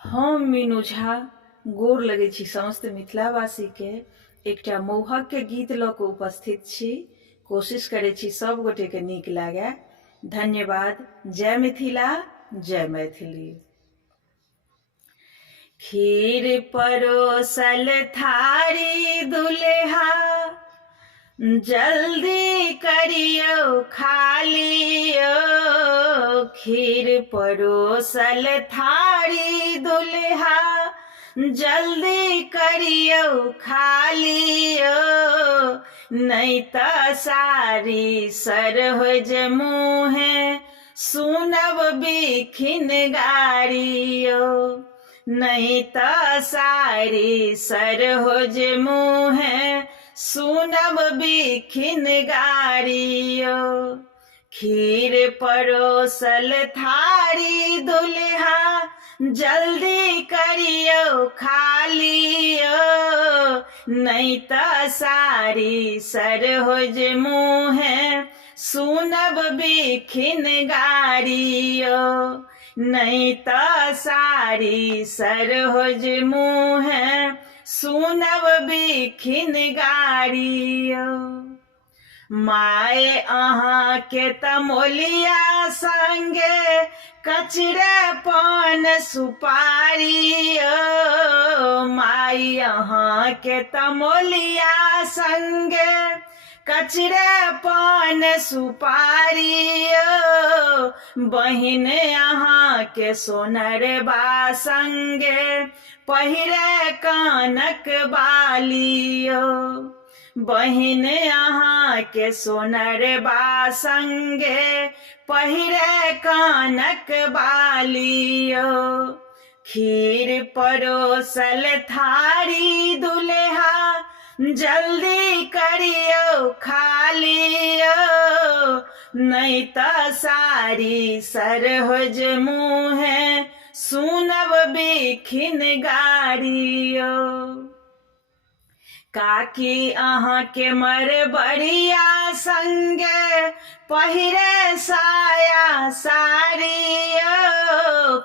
हम मीनू झा गोर लगै छी समस्त मिथिलावासी के एकटा मौहक के गीत लऽ कऽ उपस्थित छी। कोशिश करै छी सब गोटे के नीक लागे। धन्यवाद। जय मिथिला, जय मैथिली। खीर परोसल थारी दुल्हा, जल्दी करियो खा लियो। खीर परोसल थारी दुल्हा, जल्दी करियो खा लियो। नहीं त सारी सर हो जे मुँहे, सुनब बिखिन गारियो। नहीं त सारी सर हो जे मुँहे, सुनब बिखिन गारियो। खीर परोसल थारी दुल्हा, जल्दी करियो खा लियो। नहीं त सारी सर हो जे मुँहे, सुनब बिखिन गारियो। नहीं त सारी सर हो जे मुँहे, सुनब बिखिन गारियो। माय अहाँ के तमोलिया संगे, कचरे पान सुपारियो। माय अहाँ के तमोलिया संगे, कचरे पान सुपारियो। बहिन अहाँ के सोनरबा संगे, पहिरे कानक बालियो। बहिन अहाँ के सोनरबा संगे, पहिरे कानक बालियो। खीर परोसल थारी दुल्हा, जल्दी करियो खा लियो। नहीं त सारी सर हो जे मुँहे, सुनब बिखिन गारियो। काकी अहाँ के मरबरिया संगे, पहिरे साया साड़ियो।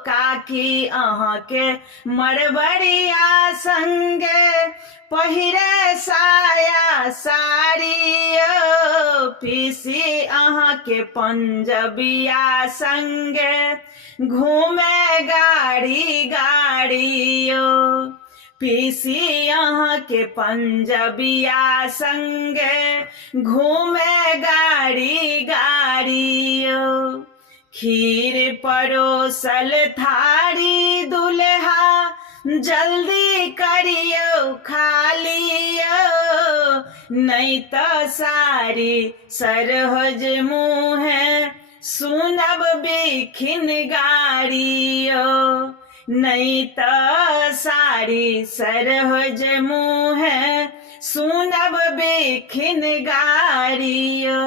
काकी अहाँ के मरबरिया संगे, पहिरे साया साड़ियो। पीसी अहाँ के पंजबिया संगे, घूमे गाड़ी गाड़ियो। पीसी अहाँ के पंजबिया संगे, घूमे गाड़ी गाड़ियो। खीर परोसल थारी दुल्हा, जल्दी करियो खा लियो। नहीं त सारी सर हो जे मुँहे, सुनब बिखिन गारियो। नहीं त सारी सर हो जे मुँहे, सुनब बिखिन गारियो।